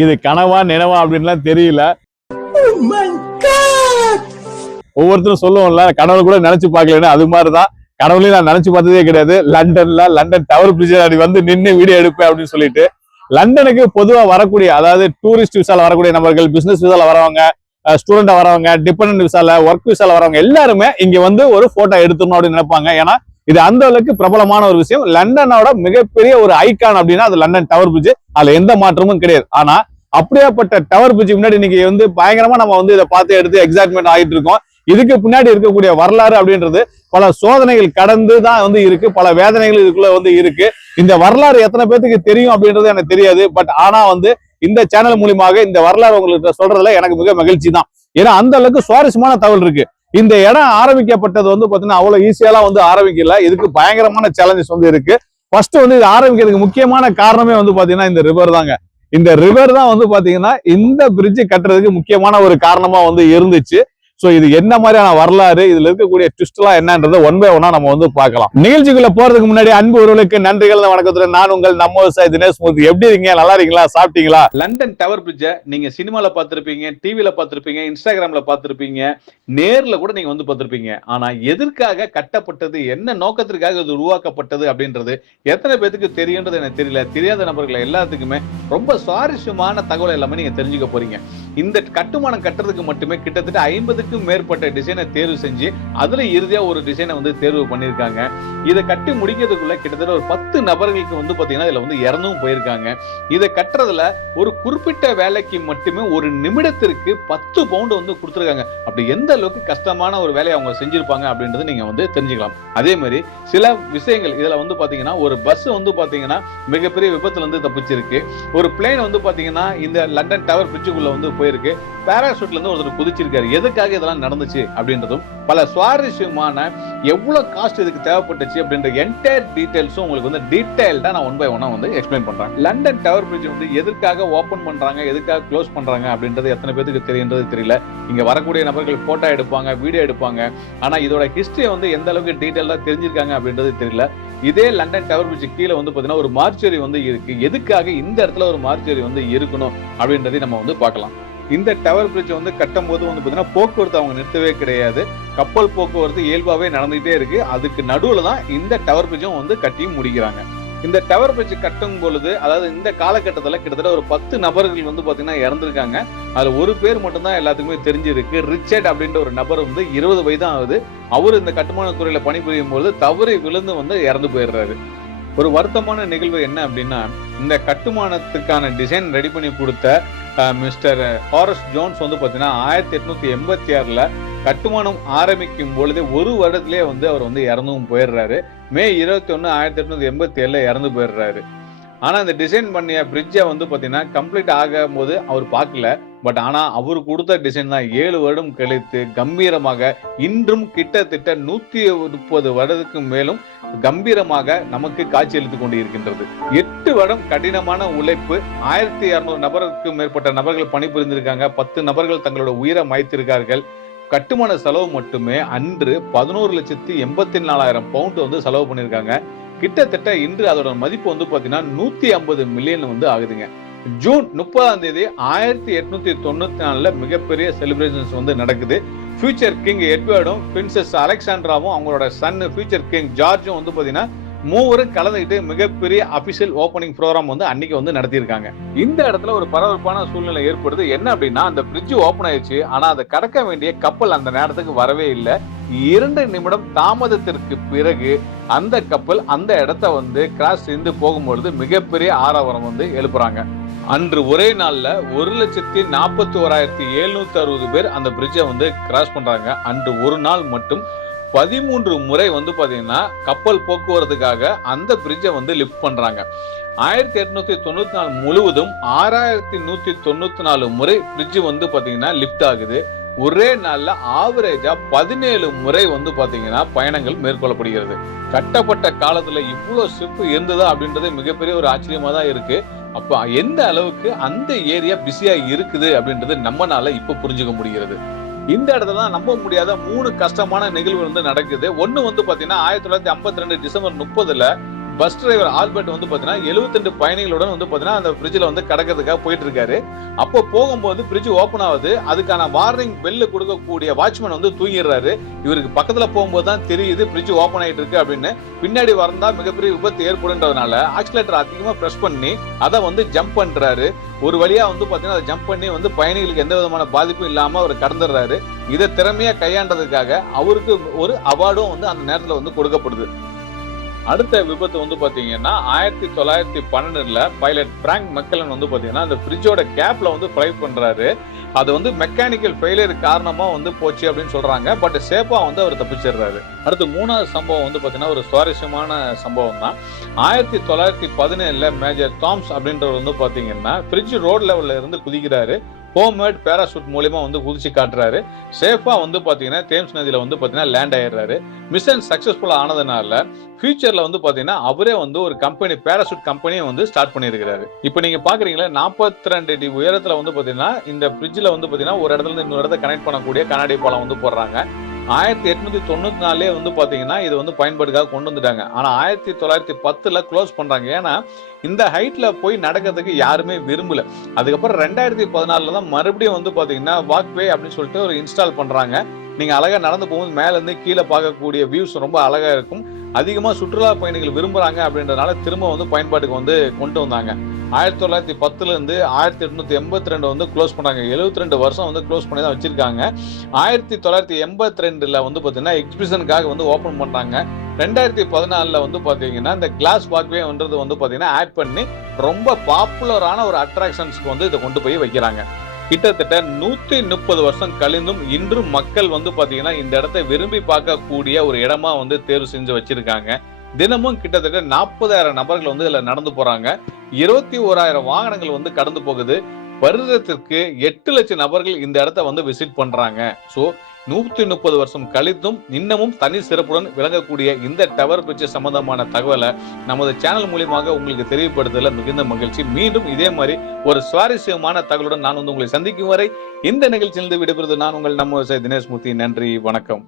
இது கனவா நினைவா அப்படின்லாம் தெரியல. ஒவ்வொருத்தரும் சொல்லுவோம்ல, கனவுல கூட நினைச்சு பார்க்கலன்னு. அது மாதிரிதான் கனவுலையும் நான் நினைச்சு பார்த்ததே கிடையாது. லண்டன் டவர் பிரிட்ஜ் அப்படி வந்து நின்று வீடியோ எடுப்பேன் அப்படின்னு சொல்லிட்டு. லண்டனுக்கு பொதுவா வரக்கூடிய, அதாவது டூரிஸ்ட் விசால வரக்கூடிய நபர்கள், பிசினஸ் விசால வரவங்க, ஸ்டூடெண்டா வரவங்க, டிபெண்டன்ட் விசால, ஒர்க் விசால வரவங்க எல்லாருமே இங்க வந்து ஒரு போட்டோ எடுத்துடணும் அப்படின்னு நினைப்பாங்க. ஏன்னா இது அந்த அளவுக்கு பிரபலமான ஒரு விஷயம். லண்டனோட மிகப்பெரிய ஒரு ஐகான் அப்படின்னா அது லண்டன் டவர் பிரிட்ஜ். அதுல எந்த மாற்றமும் கிடையாது. ஆனா அப்படியாப்பட்ட டவர் பிரிட்ஜ் முன்னாடி இன்னைக்கு வந்து பயங்கரமா நம்ம வந்து இதை பார்த்து எடுத்து எக்ஸைட்மெண்ட் ஆகிட்டு இருக்கோம். இதுக்கு பின்னாடி இருக்கக்கூடிய வரலாறு அப்படின்றது பல சோதனைகள் கடந்து தான் வந்து இருக்கு, பல வேதனைகள் இதுக்குள்ள வந்து இருக்கு. இந்த வரலாறு எத்தனை பேருக்கு தெரியும் அப்படின்றது எனக்கு தெரியாது. பட் ஆனா வந்து இந்த சேனல் மூலியமாக இந்த வரலாறு உங்களுக்கு சொல்றதுல எனக்கு மிக மகிழ்ச்சி தான். ஏன்னா அந்த அளவுக்கு சுவாரஸ்யமான தகவல் இருக்கு. இந்த இடம் ஆரம்பிக்கப்பட்டது வந்து பாத்தீங்கன்னா அவ்வளவு ஈஸியாலாம் வந்து ஆரம்பிக்கல. இதுக்கு பயங்கரமான சேலஞ்சஸ் வந்து இருக்கு. ஃபர்ஸ்ட் வந்து இது ஆரம்பிக்கிறதுக்கு முக்கியமான காரணமே வந்து பாத்தீங்கன்னா இந்த ரிவர் தாங்க. இந்த ரிவர் தான் வந்து பாத்தீங்கன்னா இந்த பிரிட்ஜ் கட்டுறதுக்கு முக்கியமான ஒரு காரணமா வந்து இருந்துச்சு. சோ இது என்ன மாதிரியான வரலாறு, இதுல இருக்கக்கூடிய ட்விஸ்ட் எல்லாம் என்னன்றதை ஒன் பை ஒன்னா நம்ம வந்து பார்க்கலாம். நிகழ்ச்சிக்குள்ள போறதுக்கு முன்னாடி அன்பு உறவுகளுக்கு நன்றிகள், வணக்கத்துடன் நான் உங்கள் நம்ம விவசாயி தினேஷ் மூர்த்தி. எப்படி இருக்கீங்க? நல்லா இருக்கீங்களா? சாப்பிட்டீங்களா? லண்டன் டவர் பிரிட்ஜ நீங்க சினிமால பார்த்திருப்பீங்க, டிவில பார்த்திருப்பீங்க, இன்ஸ்டாகிராம்ல பார்த்திருப்பீங்க, நேர்ல கூட நீங்க வந்து பார்த்திருப்பீங்க. ஆனா எதற்காக கட்டப்பட்டது, என்ன நோக்கத்திற்காக இது உருவாக்கப்பட்டது அப்படின்றது எத்தனை பேருக்கு தெரியுன்றது எனக்கு தெரியல. தெரியாத நபர்கள் எல்லாத்துக்குமே ரொம்ப சுவாரஸ்யமான தகவல் எல்லாமே நீங்க தெரிஞ்சுக்க போறீங்க. இந்த கட்டுமானம் கட்டுறதுக்கு மட்டுமே கிட்டத்தட்ட 50க்கும் மேற்பட்ட டிசைனை தேர்வு செஞ்சு அதுல இறுதியா ஒரு டிசைனை வந்து தேர்வு பண்ணிருக்காங்க. இதை கட்டி முடிக்கிறதுக்குள்ள கிட்டத்தட்ட ஒரு 10 நபர்களுக்கு வந்து பாத்தீங்கன்னா இதுல வந்து இறந்தும் போயிருக்காங்க. இதை கட்டுறதுல ஒரு குறிப்பிட்ட வேலைக்கு மட்டுமே ஒரு நிமிடத்திற்கு 10 பவுண்ட் வந்து கொடுத்துருக்காங்க. அப்படி எந்த அளவுக்கு கஷ்டமான ஒரு வேலையை அவங்க செஞ்சிருப்பாங்க அப்படின்றது நீங்க வந்து தெரிஞ்சுக்கலாம். அதே மாதிரி சில விஷயங்கள் இதுல வந்து பாத்தீங்கன்னா ஒரு பஸ் வந்து பாத்தீங்கன்னா மிகப்பெரிய விபத்துல வந்து தப்பிச்சிருக்கு. ஒரு பிளேன் வந்து பாத்தீங்கன்னா இந்த லண்டன் டவர் பிரிட்ஜுக்குள்ள வந்து போயிருக்கு. பாராசூட்ல இருந்து ஒருத்தர் குதிச்சிருக்காரு. எதுக்காக இதெல்லாம் நடந்துச்சு அப்படின்றதும், பல சுவாரஸ்யமான எவ்வளவு காஸ்ட் இதுக்கு தேவைப்பட்டுச்சு அப்படின்ற என்டையர் டீடைல்ஸும் உங்களுக்கு வந்து டீடைல்டா நான் ஒன் பை ஒன்னா வந்து எக்ஸ்பிளைன் பண்றேன். லண்டன் டவர் பிரிட்ஜ் வந்து எதுக்காக ஓபன் பண்றாங்க, எதுக்காக க்ளோஸ் பண்றாங்க அப்படின்றது எத்தனை பேருக்கு தெரியுன்றது தெரியல. இங்க வரக்கூடிய நபர்கள் போட்டோ எடுப்பாங்க, வீடியோ எடுப்பாங்க. ஆனா இதோட ஹிஸ்டரி வந்து எந்த அளவுக்கு டீடைலா தெரிஞ்சிருக்காங்க அப்படின்றது தெரியல. இதே லண்டன் டவர் பிரிட்ஜ் கீழே வந்து பாத்தீங்கன்னா ஒரு மார்ச்சரி வந்து இருக்கு. எதுக்காக இந்த இடத்துல ஒரு மார்ச்சரி வந்து இருக்கணும் அப்படின்றதை நம்ம வந்து பார்க்கலாம். இந்த டவர் பிரிட்ஜ் வந்து கட்டும் போது வந்து பாத்தீங்கன்னா போக்குவரத்து அவங்க நிறுத்தவே கிடையாது. கப்பல் போக்குவரத்து இயல்பாவே நடந்துகிட்டே இருக்கு. அதுக்கு நடுவுல தான் இந்த டவர் பிரிட்ஜும் வந்து கட்டி முடிக்கிறாங்க. இந்த டவர் பிரிட்ஜ் கட்டும் பொழுது, அதாவது இந்த காலகட்டத்துல கிட்டத்தட்ட ஒரு 10 நபர்கள் வந்து பாத்தீங்கன்னா இறந்துருக்காங்க. அதுல ஒரு பேர் மட்டும்தான் எல்லாத்துக்குமே தெரிஞ்சிருக்கு. ரிச்சர்ட் அப்படின்ற ஒரு நபர் வந்து 20 வயது ஆகுது. அவரு இந்த கட்டுமான துறையில பணிபுரியும் போது தவறி விழுந்து வந்து இறந்து போயிடுறாரு. ஒரு வருத்தமான நிகழ்வு என்ன அப்படின்னா, இந்த கட்டுமானத்துக்கான டிசைன் ரெடி பண்ணி கொடுத்த மிஸ்டர் ஹாரஸ் ஜோன்ஸ் வந்து பாத்தீங்கன்னா 1886ல கட்டுமானம் ஆரம்பிக்கும் பொழுது ஒரு வருடத்திலேயே வந்து அவர் வந்து இறந்தும் போயிடுறாரு. மே 21, 1887 இறந்து போயிடுறாரு. ஆனா இந்த டிசைன் பண்ணிய பிரிட்ஜை வந்து பாத்தீங்கன்னா கம்ப்ளீட் ஆகும் போது அவர் பார்க்கல. பட் ஆனா அவர் கொடுத்த டிசைன் தான் 7 வருடம் கழித்து கம்பீரமாக இன்றும் கிட்டத்தட்ட 130 வருடத்துக்கு மேலும் கம்பீரமாக நமக்கு காட்சியளித்துக் கொண்டு இருக்கின்றது. 8 வருடம் கடினமான உழைப்பு, 1200 நபருக்கு மேற்பட்ட நபர்கள் பணிபுரிந்திருக்காங்க. 10 நபர்கள் தங்களோட உயிரை மாய்த்திருக்கார்கள். கட்டுமான செலவு மட்டுமே அன்று 11,84,000 பவுண்ட் வந்து செலவு பண்ணிருக்காங்க. கிட்டத்தட்ட இன்று அதோட மதிப்பு வந்து பாத்தீங்கன்னா 150 மில்லியன் வந்து ஆகுதுங்க. ஜூன் 30 1894 மிகப்பெரிய செலிப்ரேஷன்ஸ் வந்து நடக்குது. ஃபியூச்சர் கிங் எட்வர்டும் பிரின்சஸ் அலெக்சாண்ட்ராவும் அவங்களோட சன் ஃபியூச்சர் கிங் ஜார்ஜும் வந்து பாத்தீங்கன்னா மூவரும் கலந்துக்கிட்டு மிகப்பெரிய அபிஷியல் ஓபனிங் ப்ரோக்ராம் வந்து அன்னைக்கு வந்து நடத்தியிருக்காங்க. இந்த இடத்துல ஒரு பரபரப்பான சூழ்நிலை ஏற்படுது. என்ன அப்படின்னா, அந்த பிரிட்ஜ் ஓபன் ஆயிடுச்சு. ஆனா அதை கடக்க வேண்டிய கப்பல் அந்த நேரத்துக்கு வரவே இல்லை. 2 நிமிடம் தாமதத்திற்கு பிறகு அந்த கப்பல் அந்த இடத்த வந்து கிராஸ் செய்து போகும்பொழுது மிகப்பெரிய ஆரவாரம் வந்து எழுப்புறாங்க. அன்று ஒரே நாள்ல 1,41,760 பேர் அந்த பிரிட்ஜை வந்து கிராஸ் பண்றாங்க. அன்று ஒரு நாள் மட்டும் 13 முறை வந்து பாத்தீங்கன்னா கப்பல் போக்குவரத்துக்காக அந்த பிரிட்ஜை வந்து லிஃப்ட் பண்றாங்க. 1894 முழுவதும் 6,194 முறை பிரிட்ஜ் வந்து பாத்தீங்கன்னா லிஃப்ட் ஆகுது. ஒரே நாள்ல ஆவரேஜா 17 முறை வந்து பாத்தீங்கன்னா பயணங்கள் மேற்கொள்ளப்படுகிறது. கட்டப்பட்ட காலத்துல இவ்வளவு ஷிப் இருந்ததா அப்படின்றது மிகப்பெரிய ஒரு ஆச்சரியமா தான் இருக்கு. அப்ப எந்த அளவுக்கு அந்த ஏரியா பிஸியா இருக்குது அப்படின்றது நம்மனால இப்ப புரிஞ்சுக்க முடிகிறது. இந்த இடத்துல நம்ப முடியாத 3 கஷ்டமான நிகழ்வு வந்து நடக்குது. ஒண்ணு வந்து பாத்தீங்கன்னா 1952 டிசம்பர் 30 பஸ் டிரைவர் ஆல்பர்ட் வந்து பாத்தீங்கன்னா 72 பயணிகளுடன் வந்து பாத்தீங்கன்னா அந்த பிரிட்ஜ்ல வந்து கடக்கிறதுக்காக போயிட்டு இருக்காரு. அப்போ போகும்போது பிரிட்ஜ் ஓபன் ஆகுது. அதுக்கான வார்னிங் பெல் கொடுக்கக்கூடிய வாட்ச்மேன் வந்து தூங்கிடுறாரு. இவருக்கு பக்கத்துல போகும்போது தான் தெரியுது பிரிட்ஜ் ஓபன் ஆயிட்டு இருக்கு அப்படின்னு. பின்னாடி வந்தா மிகப்பெரிய விபத்து ஏற்படுன்றதுனால ஆக்சிலேட்டர் அதிகமா பிரஸ் பண்ணி அதை வந்து ஜம்ப் பண்றாரு. ஒரு வழியா வந்து பாத்தீங்கன்னா அதை ஜம்ப் பண்ணி வந்து பயணிகளுக்கு எந்த விதமான பாதிப்பும் இல்லாம அவர் கடந்துடுறாரு. இதை திறமையா கையாண்டதுக்காக அவருக்கு ஒரு அவார்டும் வந்து அந்த நேரத்துல வந்து கொடுக்கப்படுது. அடுத்த விபத்து வந்து பாத்தீங்கன்னா 1912ல பைலட் பிராங்க் மெக்கலன் வந்து பாத்தீங்கன்னா அந்த பிரிட்ஜோட கேப்ல வந்து ஃப்ளை பண்றாரு. அது வந்து மெக்கானிக்கல் ஃபெயிலியர் காரணமா வந்து போச்சு அப்படின்னு சொல்றாங்க. பட் சேஃபா வந்து அவர் தப்பிச்சிடுறாரு. அடுத்து 3வது சம்பவம் வந்து பாத்தீங்கன்னா ஒரு சுவாரஸ்யமான சம்பவம் தான். 1917ல மேஜர் தாம்ஸ் அப்படின்றவர் வந்து பாத்தீங்கன்னா பிரிட்ஜ் ரோட் லெவல்ல இருந்து குதிக்கிறாரு. ஹோம்மேட் பேராசூட் மூலமா வந்து குதிச்சு காட்டுறாரு. சேஃபா வந்து பாத்தீங்கன்னா தேம்ஸ் நதியில வந்து பாத்தீங்கன்னா லேண்ட் ஆயிடுறாரு. மிஷன் சக்சஸ்ஃபுல்லா ஆனதுனால ஃபியூச்சர்ல வந்து பாத்தீங்கன்னா அவரே வந்து ஒரு கம்பெனி பேராசூட் கம்பெனியை வந்து ஸ்டார்ட் பண்ணியிருக்காரு. இப்போ நீங்க பாக்குறீங்களா 42 அடி உயரத்துல வந்து பாத்தீங்கன்னா இந்த பிரிட்ஜ்ல வந்து பாத்தீங்கன்னா ஒரு இடத்துல இருந்து இன்னொரு இடத்த கனெக்ட் பண்ணக்கூடிய கண்ணாடி பாலம் வந்து போடுறாங்க. 1894 வந்து பாத்தீங்கன்னா இது வந்து பயன்பாட்டுக்காக கொண்டு வந்துட்டாங்க. ஆனா 1910ல க்ளோஸ் பண்றாங்க. ஏன்னா இந்த ஹைட்ல போய் நடக்கிறதுக்கு யாருமே விரும்பல. அதுக்கப்புறம் 2014ல தான் மறுபடியும் வந்து பாத்தீங்கன்னா வாக்வே அப்படின்னு சொல்லிட்டு ஒரு இன்ஸ்டால் பண்றாங்க. நீங்க அழகா நடந்து போகும்போது மேல இருந்து கீழே பார்க்கக்கூடிய வியூஸ் ரொம்ப அழகா இருக்கும். அதிகமா சுற்றுலா பயணிகள் விரும்புறாங்க அப்படின்றதுனால திரும்ப வந்து பயன்பாட்டுக்கு வந்து கொண்டு வந்தாங்க. 1910ல இருந்து 1882 வந்து க்ளோஸ் பண்ணாங்க. 72 வருஷம் வந்து க்ளோஸ் பண்ணி தான் வச்சிருக்காங்க. 1982ல வந்து பாத்தீங்கன்னா எக்ஸிபிஷனுக்காக வந்து ஓபன் பண்றாங்க. 2014ல வந்து பாத்தீங்கன்னா இந்த கிளாஸ் வாக்வேன்றது வந்து பாத்தீங்கன்னா ஆட் பண்ணி ரொம்ப பாப்புலரான ஒரு அட்ராக்ஷன்ஸ்க்கு வந்து இதை கொண்டு போய் வைக்கிறாங்க. கிட்டத்தட்ட 130 வருஷம் கழிந்தும் இன்றும் மக்கள் வந்து பாத்தீங்கன்னா இந்த இடத்தை விரும்பி பார்க்கக்கூடிய ஒரு இடமா வந்து தேர்வு செஞ்சு வச்சிருக்காங்க. தினமும் கிட்டத்தட்ட 40,000 நபர்கள் வந்து இதுல நடந்து போறாங்க. 21,000 வாகனங்கள் வந்து கடந்து போகுது. வருடத்திற்கு 8 லட்சம் நபர்கள் இந்த இடத்தை வந்து விசிட் பண்றாங்க. சோ 130 வருஷம் கழித்தும் இன்னமும் தனி சிறப்புடன் விளங்கக்கூடிய இந்த டவர் பிரிட்ஜ் சம்பந்தமான தகவலை நமது சேனல் மூலியமாக உங்களுக்கு தெரியப்படுத்துதல மிகுந்த மகிழ்ச்சி. மீண்டும் இதே மாதிரி ஒரு சுவாரஸ்யமான தகவலுடன் நான் வந்து உங்களை சந்திக்கும் வரை இந்த நிகழ்ச்சியிலிருந்து விடைபெறுவது நான் உங்கள் நம்ம தினேஷ் மூர்த்தி. நன்றி, வணக்கம்.